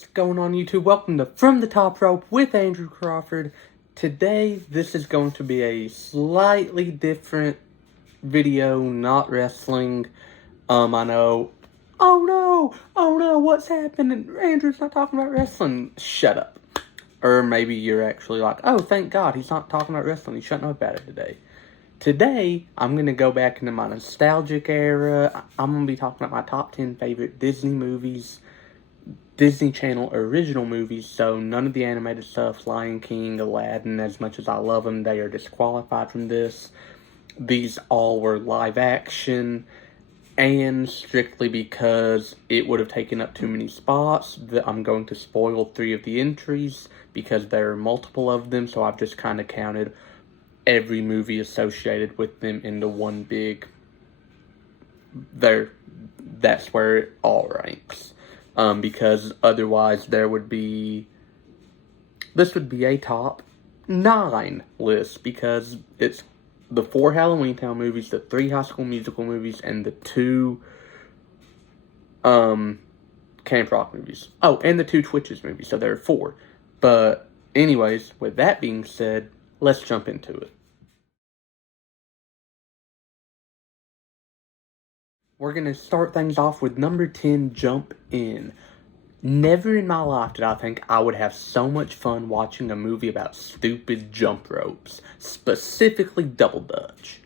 What's going on, YouTube? Welcome to From the Top Rope with Andrew Crawford. Today, this is going to be a slightly different video, not wrestling. I know, oh no, what's happening? Andrew's not talking about wrestling. Shut up. Or maybe you're actually like, oh, thank God, he's not talking about wrestling. He's shutting up about it today. Today, I'm going to go back into my nostalgic era. I'm going to be talking about my top 10 favorite Disney movies. Disney Channel original movies, so none of the animated stuff, Lion King, Aladdin, as much as I love them, they are disqualified from this. These all were live action, and strictly because it would have taken up too many spots, I'm going to spoil 3 of the entries, because there are multiple of them, so I've just kind of counted every movie associated with them into one big, that's where it all ranks. Because otherwise this would be a top 9 list, because it's the 4 Halloween Town movies, the 3 High School Musical movies, and the 2 Camp Rock movies. Oh, and the 2 Twitches movies, so there are 4. But anyways, with that being said, let's jump into it. We're going to start things off with number 10, Jump In. Never in my life did I think I would have so much fun watching a movie about stupid jump ropes, specifically Double Dutch.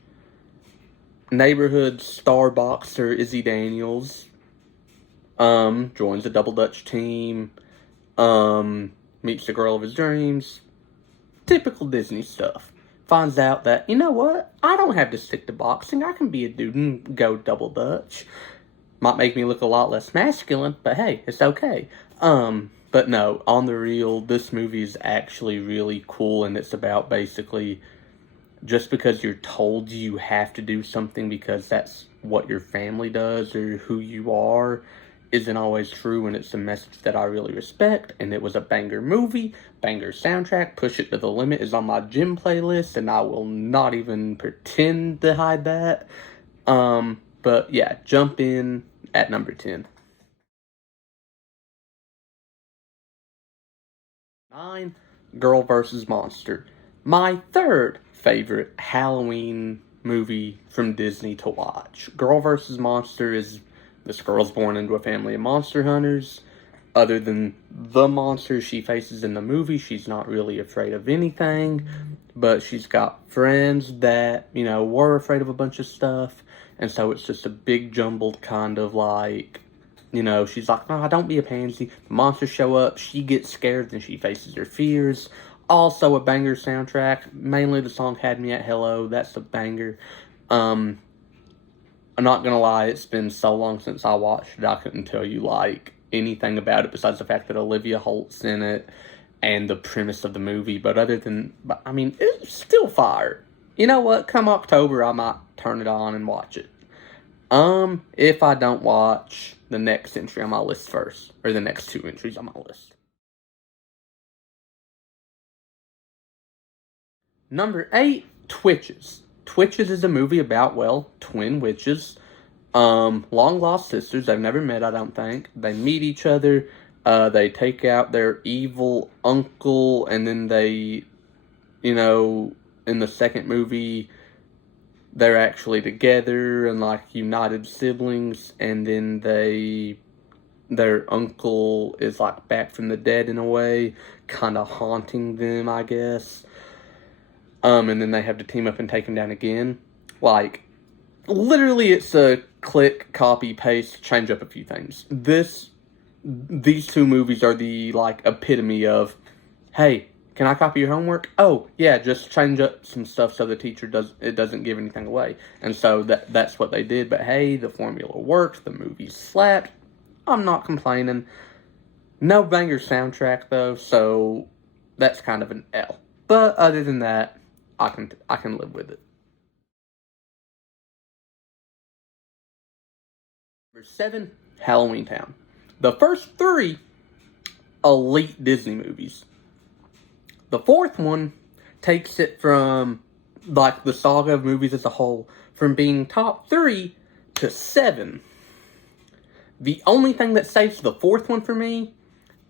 Neighborhood star boxer Izzy Daniels joins the Double Dutch team, meets the girl of his dreams. Typical Disney stuff. Finds out that, you know what, I don't have to stick to boxing, I can be a dude and go Double Dutch. Might make me look a lot less masculine, but hey, it's okay. But no, on the real, this movie is actually really cool, and it's about basically, just because you're told you have to do something because that's what your family does or who you are, isn't always true, and it's a message that I really respect. And it was a banger movie, banger soundtrack. Push It to the Limit is on my gym playlist, and I will not even pretend to hide that. But yeah, Jump In at number 10. 9, Girl vs. Monster. My third favorite Halloween movie from Disney to watch. Girl vs. Monster is, this girl's born into a family of monster hunters. Other than the monsters she faces in the movie, she's not really afraid of anything. But she's got friends that, were afraid of a bunch of stuff. And so it's just a big jumbled kind of like, she's like, no, don't be a pansy. The monsters show up, she gets scared, then she faces her fears. Also a banger soundtrack. Mainly the song Had Me at Hello. That's a banger. I'm not gonna lie, it's been so long since I watched it, I couldn't tell you, anything about it besides the fact that Olivia Holt's in it and the premise of the movie. But it's still fire. You know what? Come October, I might turn it on and watch it. If I don't watch the next entry on my list first, or the next 2 entries on my list. Number 8, Twitches. Twitches is a movie about, twin witches, long lost sisters. They've never met, I don't think. They meet each other, they take out their evil uncle, and then they, in the second movie, they're actually together and united siblings, and then their uncle is back from the dead in a way, kind of haunting them, I guess. And then they have to team up and take him down again. Literally, it's a click, copy, paste, change up a few things. These 2 movies are the, epitome of, hey, can I copy your homework? Oh, yeah, just change up some stuff so the teacher doesn't give anything away. And so that's what they did. But hey, the formula worked, the movie slapped. I'm not complaining. No banger soundtrack, though, so that's kind of an L. But other than that, I can live with it. Number 7, Halloween Town. The first 3, elite Disney movies. The 4th one takes it from, the saga of movies as a whole, from being top 3 to 7. The only thing that saves the 4th one for me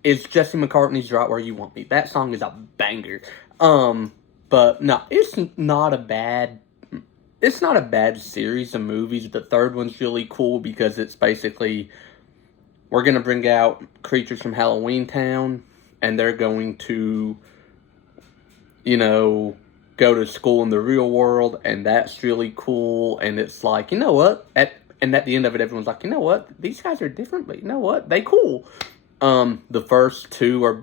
is Jesse McCartney's Right Where You Want Me. That song is a banger. But no, it's not a bad series of movies. The third one's really cool because it's basically, we're going to bring out creatures from Halloween Town, and they're going to, go to school in the real world, and that's really cool. And it's like, you know what? At the end of it, everyone's like, you know what? These guys are different, but you know what? They cool. The first two are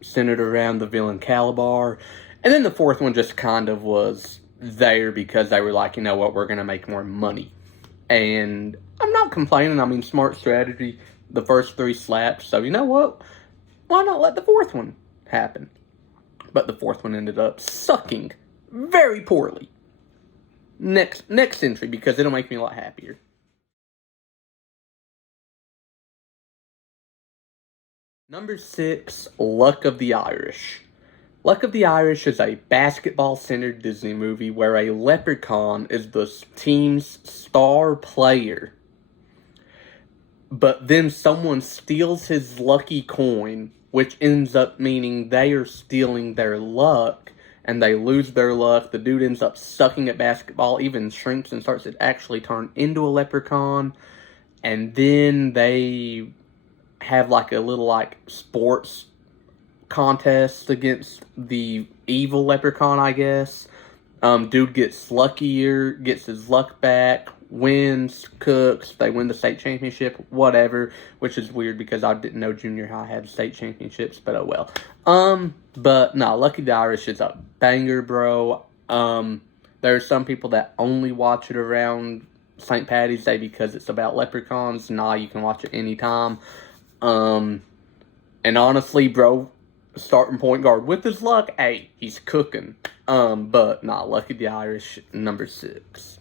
centered around the villain Calabar, and then the fourth one just kind of was there because they were like, you know what? We're going to make more money. And I'm not complaining. I mean, smart strategy. The first three slapped, so you know what? Why not let the fourth one happen? But the fourth one ended up sucking very poorly. Next entry, because it'll make me a lot happier. Number 6, Luck of the Irish. Luck of the Irish is a basketball-centered Disney movie where a leprechaun is the team's star player. But then someone steals his lucky coin, which ends up meaning they are stealing their luck, and they lose their luck. The dude ends up sucking at basketball, even shrinks and starts to actually turn into a leprechaun. And then they have like a little like sports contest against the evil leprechaun, I guess. Dude gets luckier, gets his luck back, wins, cooks, they win the state championship, whatever, which is weird because I didn't know junior high had state championships, but oh well. But no, Lucky the Irish is a banger, bro. There are some people that only watch it around St. Paddy's Day because it's about leprechauns. Nah, you can watch it anytime. And honestly, bro, starting point guard with his luck, hey, he's cooking. But nah, Lucky the Irish, number 6.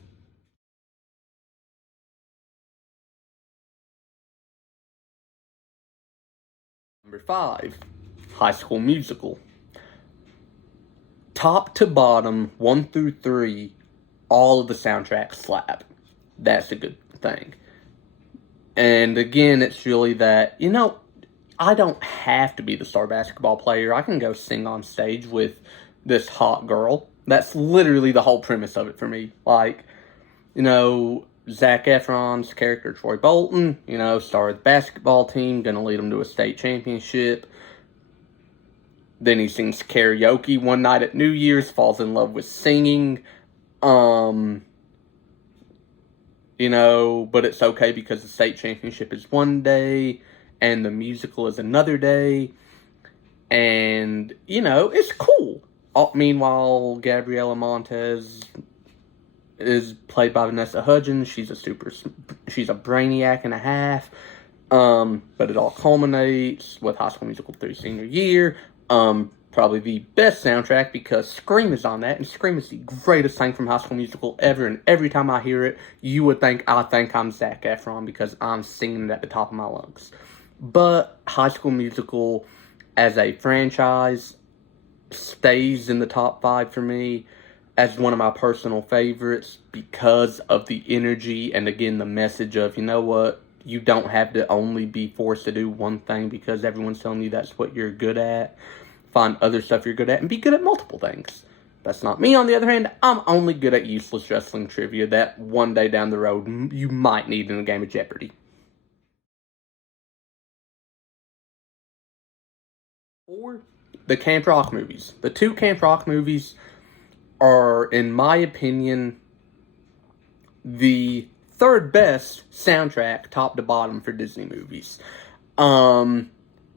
Number 5, High School Musical. Top to bottom, 1 through 3, all of the soundtracks slap. That's a good thing. And again, it's really that, I don't have to be the star basketball player. I can go sing on stage with this hot girl. That's literally the whole premise of it for me. Like, Zac Efron's character, Troy Bolton, star of the basketball team, gonna lead them to a state championship. Then he sings karaoke one night at New Year's, falls in love with singing. But it's okay because the state championship is one day and the musical is another day. And, it's cool. Meanwhile, Gabriella Montez is played by Vanessa Hudgens. She's a brainiac and a half. But it all culminates with High School Musical 3 senior year. Probably the best soundtrack because Scream is on that, and Scream is the greatest thing from High School Musical ever, and every time I hear it, you would think I'm Zac Efron because I'm singing it at the top of my lungs. But High School Musical, as a franchise, stays in the top 5 for me as one of my personal favorites because of the energy and, again, the message of, you know what, you don't have to only be forced to do one thing because everyone's telling you that's what you're good at. Find other stuff you're good at and be good at multiple things. That's not me, on the other hand. I'm only good at useless wrestling trivia that one day down the road you might need in a game of Jeopardy. Or the Camp Rock movies. The 2 Camp Rock movies are, in my opinion, the 3rd best soundtrack top to bottom for Disney movies.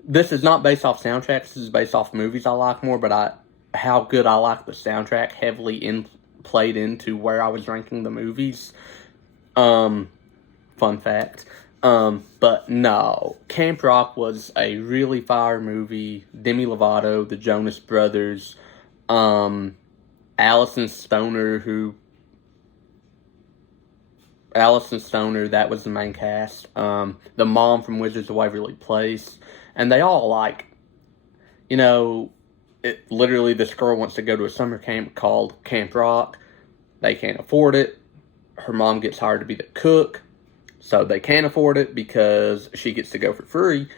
This is not based off soundtracks. This is based off movies I like more, but how good I like the soundtrack heavily played into where I was ranking the movies. Fun fact. But no, Camp Rock was a really fire movie. Demi Lovato, the Jonas Brothers, Allison Stoner, that was the main cast. The mom from Wizards of Waverly Place. And they all literally this girl wants to go to a summer camp called Camp Rock. They can't afford it. Her mom gets hired to be the cook. So they can't afford it because she gets to go for free.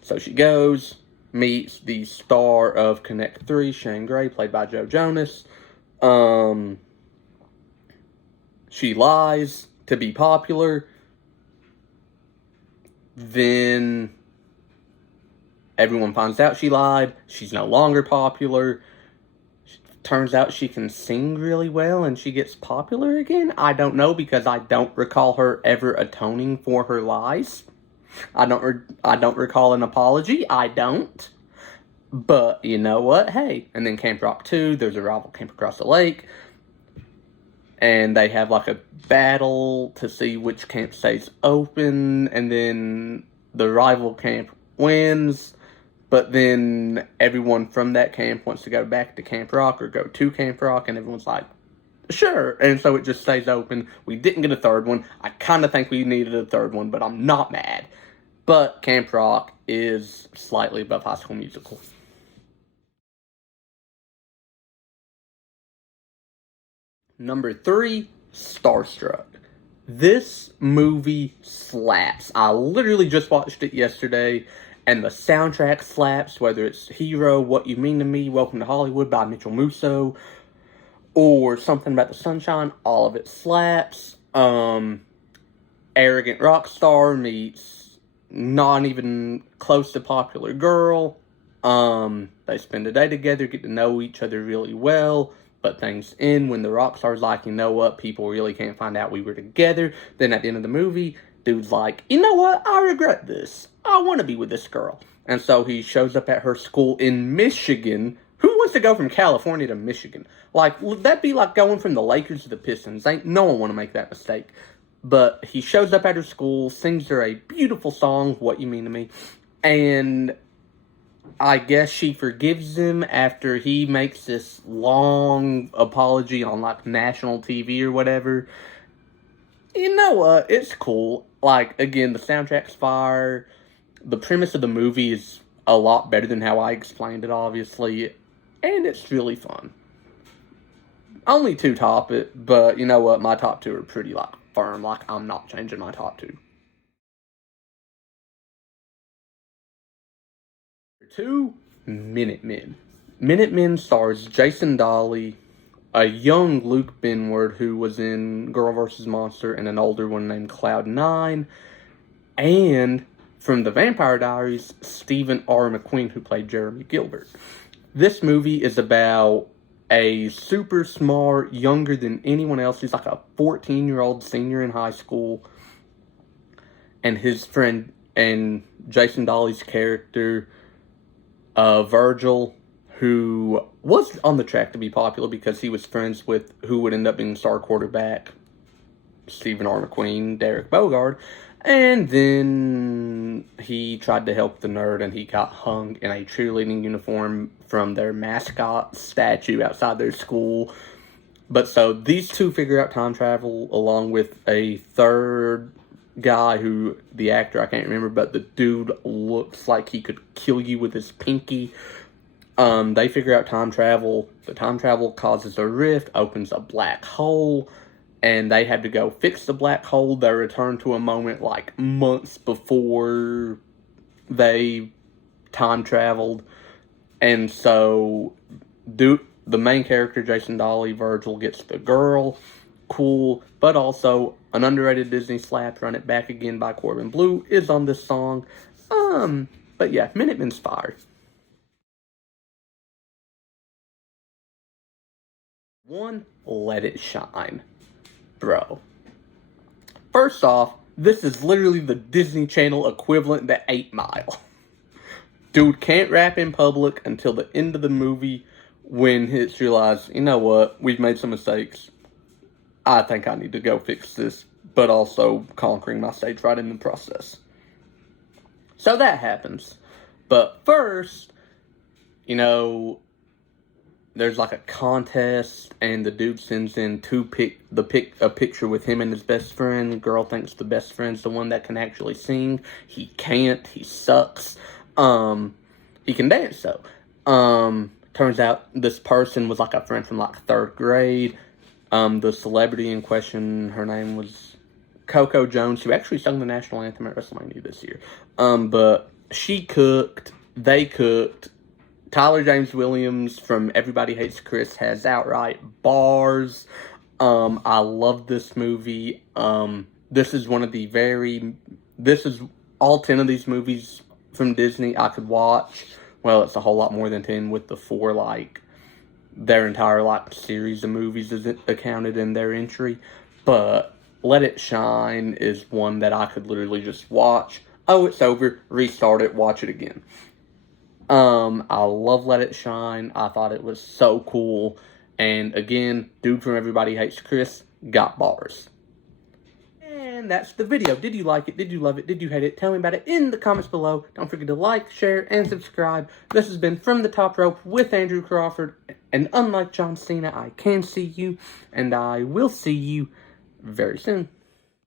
So she goes. meets the star of Connect 3, Shane Gray, played by Joe Jonas. She lies to be popular. Then everyone finds out she lied. She's no longer popular. Turns out she can sing really well and she gets popular again. I don't know, because I don't recall her ever atoning for her lies. I don't recall an apology. I don't. But you know what? Hey, and then Camp Rock 2, there's a rival camp across the lake. And they have like a battle to see which camp stays open. And then the rival camp wins. But then everyone from that camp wants to go back to Camp Rock or go to Camp Rock. And everyone's like, sure. And so it just stays open. We didn't get a third one. I kind of think we needed a third one, but I'm not mad. But Camp Rock is slightly above High School Musical. Number 3, Starstruck. This movie slaps. I literally just watched it yesterday, and the soundtrack slaps, whether it's Hero, What You Mean to Me, Welcome to Hollywood by Mitchell Musso, or Something About the Sunshine. All of it slaps. Arrogant rock star meets not even close to popular girl. They spend a day together, get to know each other really well. But things end when the rock star's like, you know what, people really can't find out we were together. Then at the end of the movie, dude's like, you know what, I regret this. I want to be with this girl. And so he shows up at her school in Michigan. Who wants to go from California to Michigan? Like, that'd be like going from the Lakers to the Pistons. Ain't no one want to make that mistake. But he shows up at her school, sings her a beautiful song, What You Mean to Me. And I guess she forgives him after he makes this long apology on, like, national TV or whatever. You know what? It's cool. Like, again, the soundtrack's fire. The premise of the movie is a lot better than how I explained it, obviously. And it's really fun. Only 2 top it, but you know what? My top 2 are pretty, like, firm. Like, I'm not changing my top 2. 2, Minutemen. Minutemen stars Jason Dolley, a young Luke Benward who was in Girl vs. Monster, and an older one named Cloud9, and from The Vampire Diaries, Stephen R. McQueen, who played Jeremy Gilbert. This movie is about a super smart, younger than anyone else. He's like a 14-year-old senior in high school, and his friend and Jason Dolley's character, Virgil, who was on the track to be popular because he was friends with who would end up being star quarterback, Stephen R. McQueen, Derek Bogard. And then he tried to help the nerd, and he got hung in a cheerleading uniform from their mascot statue outside their school. But so these two figure out time travel along with a third guy who, the actor, I can't remember, but the dude looks like he could kill you with his pinky. They figure out time travel. The time travel causes a rift, opens a black hole, and they had to go fix the black hole. They return to a moment like months before they time traveled. And so the main character, Jason Dolley, Virgil, gets the girl. Cool. But also an underrated Disney slap, Run It Back Again by Corbin Bleu, is on this song. But yeah, Minutemen's fire. 1, Let It Shine. Bro. First off, this is literally the Disney Channel equivalent to 8 Mile. Dude can't rap in public until the end of the movie when it's realized, you know what, we've made some mistakes. I think I need to go fix this, but also conquering my stage fright in the process. So that happens. But first, you know, there's like a contest, and the dude sends in a picture with him and his best friend. Girl thinks the best friend's the one that can actually sing. He can't. He sucks. He can dance though. Turns out this person was like a friend from like 3rd grade. The celebrity in question, her name was Coco Jones, who actually sung the national anthem at WrestleMania this year. But she cooked they cooked. Tyler James Williams from Everybody Hates Chris has outright bars. I love this movie. This is all 10 of these movies from Disney I could watch. Well, it's a whole lot more than 10 with the 4, like, their entire, like, series of movies isn't accounted in their entry. But Let It Shine is one that I could literally just watch. Oh, it's over. Restart it. Watch it again. I love Let It Shine. I thought it was so cool. And again, dude from Everybody Hates Chris got bars. And that's the video. Did you like it? Did you love it? Did you hate it? Tell me about it in the comments below. Don't forget to like, share, and subscribe. This has been From the Top Rope with Andrew Crawford. And unlike John Cena, I can see you. And I will see you very soon.